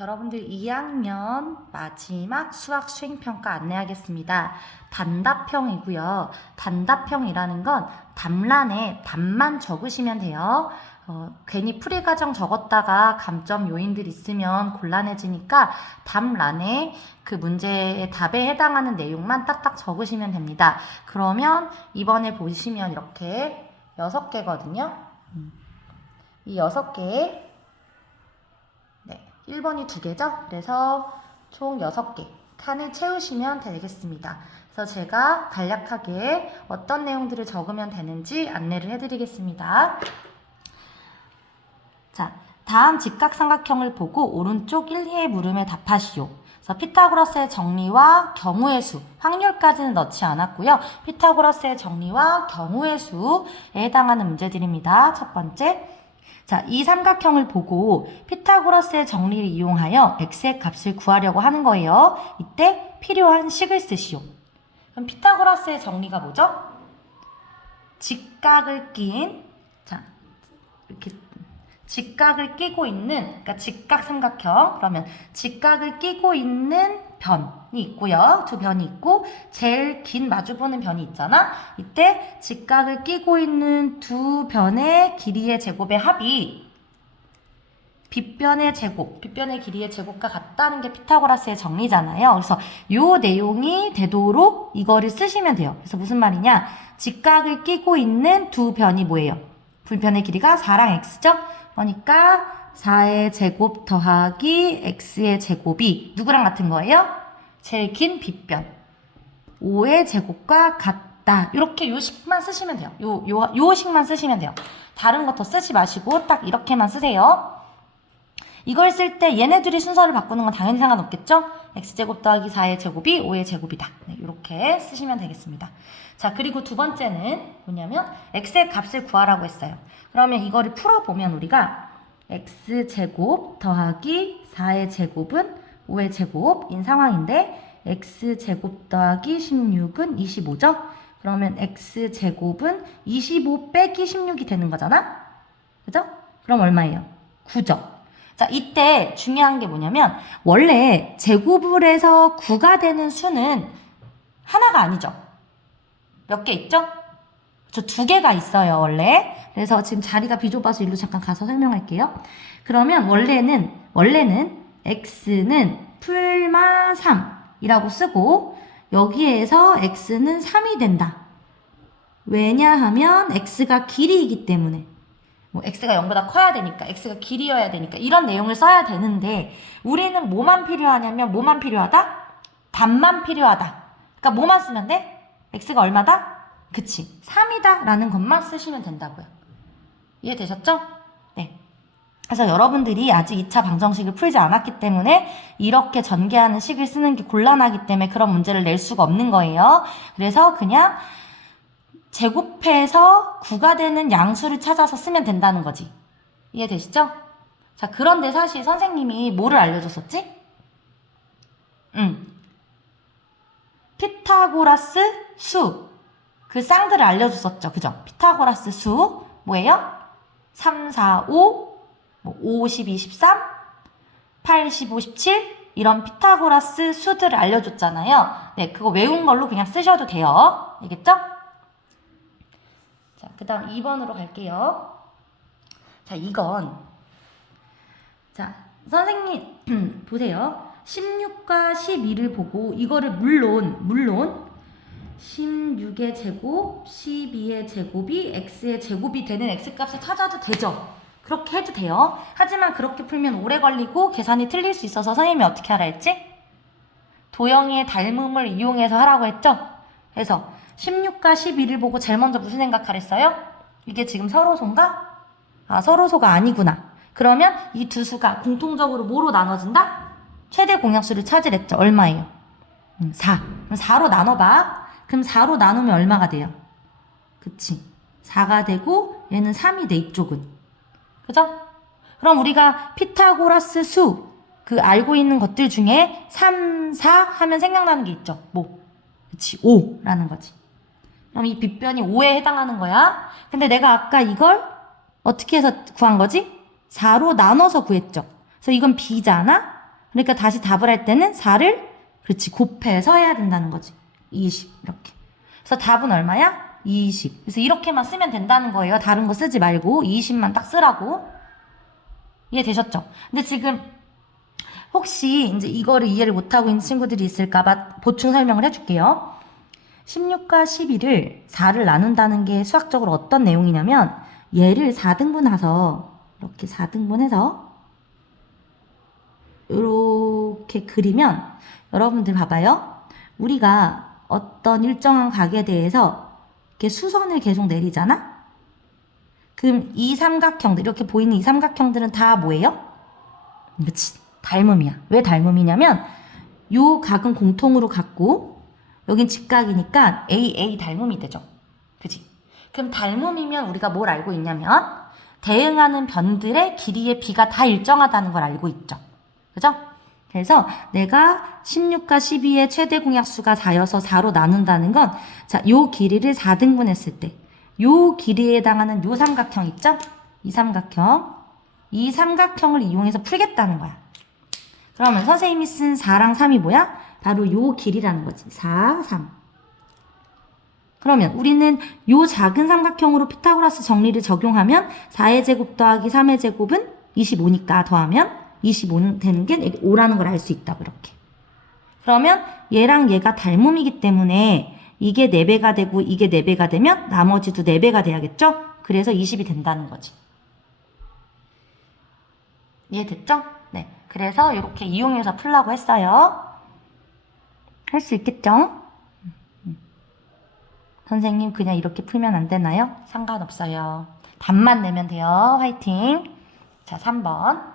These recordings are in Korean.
여러분들 2학년 마지막 수학 수행평가 안내하겠습니다. 단답형이고요. 단답형이라는 건 답란에 답만 적으시면 돼요. 괜히 풀이과정 적었다가 감점 요인들 있으면 곤란해지니까 답란에 그 문제의 답에 해당하는 내용만 딱딱 적으시면 됩니다. 그러면 이번에 보시면 이렇게 6개거든요. 이 6개에 1번이 2개죠? 그래서 총 6개 칸을 채우시면 되겠습니다. 그래서 제가 간략하게 어떤 내용들을 적으면 되는지 안내를 해드리겠습니다. 자, 다음 직각삼각형을 보고 오른쪽 1, 2의 물음에 답하시오. 그래서 피타고라스의 정리와 경우의 수, 확률까지는 넣지 않았고요. 피타고라스의 정리와 경우의 수에 해당하는 문제들입니다. 첫 번째, 자, 이 삼각형을 보고 피타고라스의 정리를 이용하여 x의 값을 구하려고 하는 거예요. 이때 필요한 식을 쓰시오. 그럼 피타고라스의 정리가 뭐죠? 직각을 낀, 자, 이렇게 직각을 끼고 있는, 그러니까 직각삼각형, 그러면 직각을 끼고 있는 변이 있고요. 두 변이 있고 제일 긴 마주보는 변이 있잖아. 이때 직각을 끼고 있는 두 변의 길이의 제곱의 합이 빗변의 제곱, 빗변의 길이의 제곱과 같다는 게 피타고라스의 정리잖아요. 그래서 요 내용이 되도록 이거를 쓰시면 돼요. 그래서 무슨 말이냐? 직각을 끼고 있는 두 변이 뭐예요? 불변의 길이가 4랑 x죠? 그러니까 4의 제곱 더하기 x의 제곱이 누구랑 같은 거예요? 제일 긴 빗변 5의 제곱과 같다. 이렇게 요식만 쓰시면 돼요. 요식만 쓰시면 돼요. 다른 거 더 쓰지 마시고 딱 이렇게만 쓰세요. 이걸 쓸 때 얘네들이 순서를 바꾸는 건 당연히 상관없겠죠? x제곱 더하기 4의 제곱이 5의 제곱이다. 네, 이렇게 쓰시면 되겠습니다. 자, 그리고 두 번째는 뭐냐면 x의 값을 구하라고 했어요. 그러면 이거를 풀어보면 우리가 x제곱 더하기 4의 제곱은 5의 제곱인 상황인데 x제곱 더하기 16은 25죠? 그러면 x제곱은 25 빼기 16이 되는 거잖아? 그죠? 그럼 얼마예요? 9죠? 자, 이때 중요한 게 뭐냐면 원래 제곱을 해서 9가 되는 수는 하나가 아니죠. 몇 개 있죠? 저 2개가 있어요, 원래. 그래서 지금 자리가 비좁아서 일로 잠깐 가서 설명할게요. 그러면 원래는 x는 풀마 3이라고 쓰고 여기에서 x는 3이 된다. 왜냐하면 x가 길이이기 때문에. 뭐 x가 0보다 커야 되니까, x가 길이여야 되니까 이런 내용을 써야 되는데 우리는 뭐만 필요하냐면 뭐만 필요하다? 답만 필요하다. 그러니까 뭐만 쓰면 돼? x가 얼마다? 그치, 3이다 라는 것만 쓰시면 된다고요. 이해되셨죠? 네. 그래서 여러분들이 아직 2차 방정식을 풀지 않았기 때문에 이렇게 전개하는 식을 쓰는 게 곤란하기 때문에 그런 문제를 낼 수가 없는 거예요. 그래서 그냥 제곱해서 9가 되는 양수를 찾아서 쓰면 된다는 거지. 이해되시죠? 자, 그런데 사실 선생님이 뭐를 알려줬었지? 피타고라스 수. 그 쌍들을 알려줬었죠. 그죠? 피타고라스 수. 뭐예요? 3, 4, 5, 50, 23, 80, 57 이런 피타고라스 수들을 알려줬잖아요. 네, 그거 외운 걸로 그냥 쓰셔도 돼요. 알겠죠? 자, 그 다음 2번으로 갈게요. 자, 이건 자, 선생님 보세요. 16과 12를 보고 이거를 물론 16의 제곱, 12의 제곱이 x의 제곱이 되는 x값을 찾아도 되죠. 그렇게 해도 돼요. 하지만 그렇게 풀면 오래 걸리고 계산이 틀릴 수 있어서 선생님이 어떻게 하라 했지? 도형의 닮음을 이용해서 하라고 했죠? 그래서 16과 12를 보고 제일 먼저 무슨 생각하랬어요? 이게 지금 서로소인가? 아, 서로소가 아니구나. 그러면 이 두 수가 공통적으로 뭐로 나눠진다? 최대 공약수를 찾으랬죠. 얼마예요? 4. 그럼 4로 나눠봐. 그럼 4로 나누면 얼마가 돼요? 그치. 4가 되고 얘는 3이 돼, 이쪽은. 그죠? 그럼 우리가 피타고라스 수, 그 알고 있는 것들 중에 3, 4 하면 생각나는 게 있죠. 뭐? 그치, 5라는 거지. 그럼 이 빗변이 5에 해당하는 거야. 근데 내가 아까 이걸 어떻게 해서 구한 거지? 4로 나눠서 구했죠. 그래서 이건 b잖아? 그러니까 다시 답을 할 때는 4를 그렇지 곱해서 해야 된다는 거지. 20 이렇게. 그래서 답은 얼마야? 20. 그래서 이렇게만 쓰면 된다는 거예요. 다른 거 쓰지 말고 20만 딱 쓰라고. 이해되셨죠? 근데 지금 혹시 이제 이거를 이해를 못하고 있는 친구들이 있을까봐 보충 설명을 해줄게요. 16과 12를 4를 나눈다는 게 수학적으로 어떤 내용이냐면 얘를 4등분해서 이렇게 4등분해서 이렇게 그리면 여러분들 봐봐요. 우리가 어떤 일정한 각에 대해서 이렇게 수선을 계속 내리잖아? 그럼 이 삼각형들, 이렇게 보이는 이 삼각형들은 다 뭐예요? 그치, 닮음이야. 왜 닮음이냐면 요 각은 공통으로 갖고 여긴 직각이니까 A 닮음이 되죠. 그치? 그럼 닮음이면 우리가 뭘 알고 있냐면 대응하는 변들의 길이의 비가 다 일정하다는 걸 알고 있죠. 그죠? 그래서 내가 16과 12의 최대 공약수가 4여서 4로 나눈다는 건 자, 요 길이를 4등분 했을 때 요 길이에 해당하는 요 삼각형 있죠? 이 삼각형을 이용해서 풀겠다는 거야. 그러면 선생님이 쓴 4랑 3이 뭐야? 바로 요 길이라는 거지. 4, 3. 그러면 우리는 요 작은 삼각형으로 피타고라스 정리를 적용하면 4의 제곱 더하기 3의 제곱은 25니까 더하면 25는 되는 게 5라는 걸 알 수 있다. 그렇게. 그러면 얘랑 얘가 닮음이기 때문에 이게 4배가 되고 이게 4배가 되면 나머지도 4배가 돼야겠죠? 그래서 20이 된다는 거지. 이해됐죠? 네. 그래서 이렇게 이용해서 풀라고 했어요. 할 수 있겠죠? 선생님 그냥 이렇게 풀면 안 되나요? 상관없어요. 답만 내면 돼요. 화이팅. 자, 3번.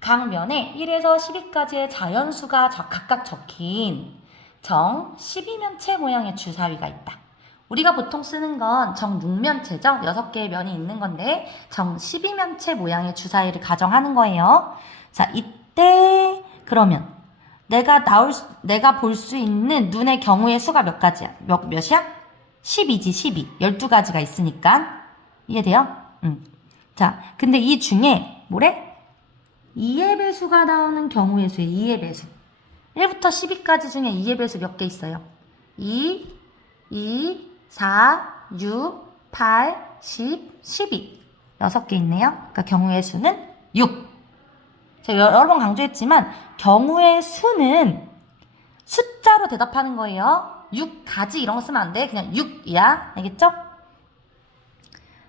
각면에 1에서 12까지의 자연수가 각각 적힌 정 12면체 모양의 주사위가 있다. 우리가 보통 쓰는 건 정 6면체죠. 6개의 면이 있는 건데 정 12면체 모양의 주사위를 가정하는 거예요. 자, 이때 그러면 내가 볼 수 있는 눈의 경우의 수가 몇 가지야? 몇이야? 12지, 12. 12가지가 있으니까. 이해돼요? 자, 근데 이 중에 뭐래? 2의 배수가 나오는 경우의 수에 2의 배수. 1부터 12까지 중에 2의 배수 몇 개 있어요? 2, 4, 6, 8, 10, 12. 6개 있네요. 그러니까 경우의 수는 6. 제가 여러 번 강조했지만 경우의 수는 숫자로 대답하는 거예요. 6가지 이런 거 쓰면 안 돼. 그냥 6이야. 알겠죠?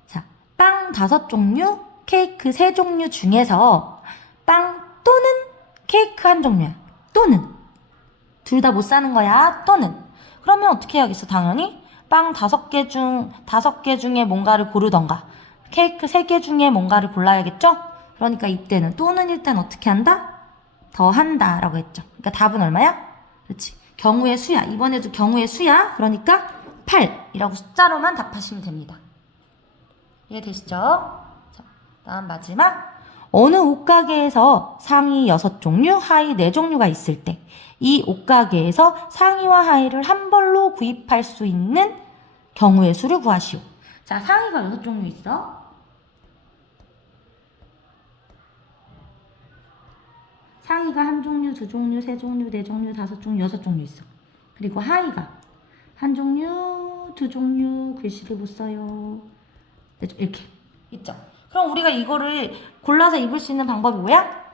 자, 빵 5종류, 케이크 3종류 중에서 빵 또는 케이크 1종류야. 또는. 둘 다 못 사는 거야. 또는. 그러면 어떻게 해야겠어? 당연히 빵 5개 중에 뭔가를 고르던가 케이크 3개 중에 뭔가를 골라야겠죠? 그러니까 이때는 또는 일단 어떻게 한다? 더한다 라고 했죠. 그러니까 답은 얼마야? 그렇지. 경우의 수야. 이번에도 경우의 수야. 그러니까 8이라고 숫자로만 답하시면 됩니다. 이해되시죠? 자, 다음 마지막. 어느 옷가게에서 상의 6종류, 하의 4종류가 있을 때 이 옷가게에서 상의와 하의를 한 벌로 구입할 수 있는 경우의 수를 구하시오. 자, 상의가 6종류 있어. 상의가 1종류, 2종류, 3종류, 4종류, 5종류, 6종류 있어. 그리고 하의가 1종류, 2종류, 글씨를 못 써요. 이렇게 있죠. 그럼 우리가 이거를 골라서 입을 수 있는 방법이 뭐야?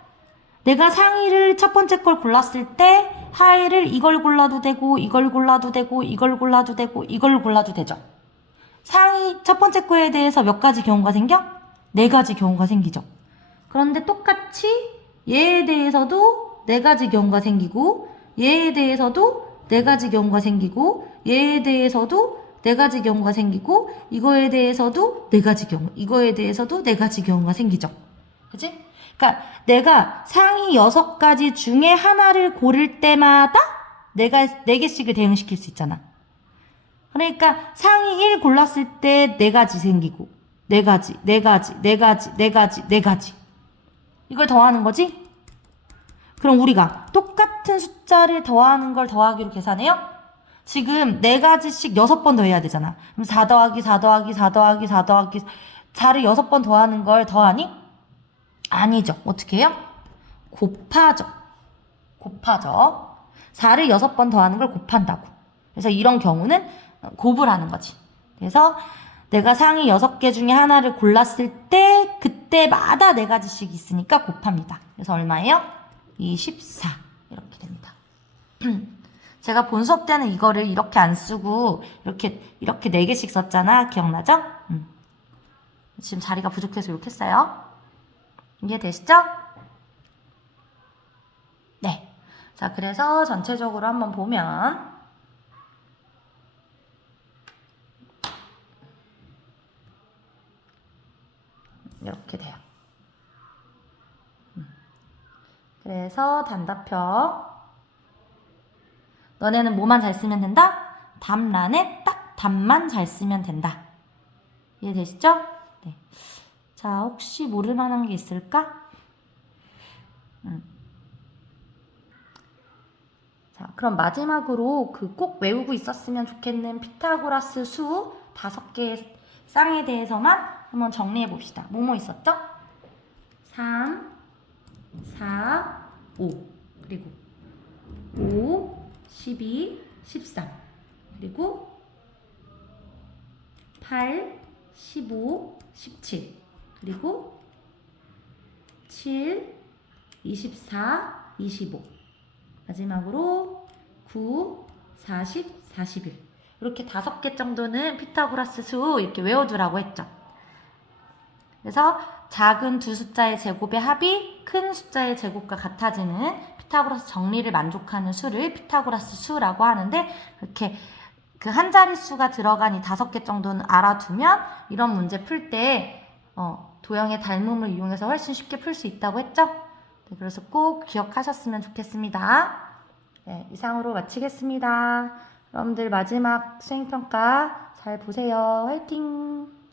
내가 상의를 첫 번째 걸 골랐을 때 하의를 이걸 골라도 되고 이걸 골라도 되고 이걸 골라도 되고 이걸 골라도 되죠. 상의 첫 번째 거에 대해서 몇 가지 경우가 생겨? 4가지 경우가 생기죠. 그런데 똑같이 얘에 대해서도 4가지 경우가 생기고 얘에 대해서도 4가지 경우가 생기고 얘에 대해서도 4가지 경우가 생기고 이거에 대해서도 4가지 경우, 이거에 대해서도 4가지 경우가 생기죠. 그치? 그러니까 내가 상의 6가지 중에 하나를 고를 때마다 4개씩을 대응시킬 수 있잖아. 그러니까 상의 1 골랐을 때 4가지 생기고 4가지, 4가지, 4가지, 4가지, 4가지. 이걸 더하는 거지? 그럼 우리가 똑같은 숫자를 더하는 걸 더하기로 계산해요? 지금 4가지씩 6번 더해야 되잖아. 그럼 4 더하기 4 더하기 4 더하기 4 더하기 4를 6번 더하는 걸 더하니? 아니죠. 어떻게 해요? 곱하죠. 곱하죠. 4를 6번 더하는 걸 곱한다고. 그래서 이런 경우는 곱을 하는 거지. 그래서 내가 상위 6개 중에 하나를 골랐을 때 그때마다 4가지씩 있으니까 곱합니다. 그래서 얼마예요? 24 이렇게 됩니다. 제가 본 수업 때는 이거를 이렇게 안 쓰고 이렇게 4개씩 썼잖아. 기억나죠? 지금 자리가 부족해서 이렇게 했어요. 이해되시죠? 네. 자, 그래서 전체적으로 한번 보면 이렇게 돼요. 그래서 단답형 너네는 뭐만 잘 쓰면 된다? 답란에 딱 답만 잘 쓰면 된다. 이해되시죠? 네. 자, 혹시 모를 만한 게 있을까? 자, 그럼 마지막으로 그 꼭 외우고 있었으면 좋겠는 피타고라스 수 5개의 쌍에 대해서만 한번 정리해 봅시다. 뭐뭐 있었죠? 3, 4, 5 그리고 5, 12, 13 그리고 8, 15, 17 그리고 7, 24, 25 마지막으로 9, 40, 41 이렇게 5개 정도는 피타고라스 수 이렇게 외워두라고 했죠. 그래서 작은 두 숫자의 제곱의 합이 큰 숫자의 제곱과 같아지는 피타고라스 정리를 만족하는 수를 피타고라스 수라고 하는데 이렇게 그 한 자릿수가 들어간 이 5개 정도는 알아두면 이런 문제 풀 때 도형의 닮음을 이용해서 훨씬 쉽게 풀 수 있다고 했죠? 네, 그래서 꼭 기억하셨으면 좋겠습니다. 네, 이상으로 마치겠습니다. 여러분들 마지막 수행평가 잘 보세요. 화이팅!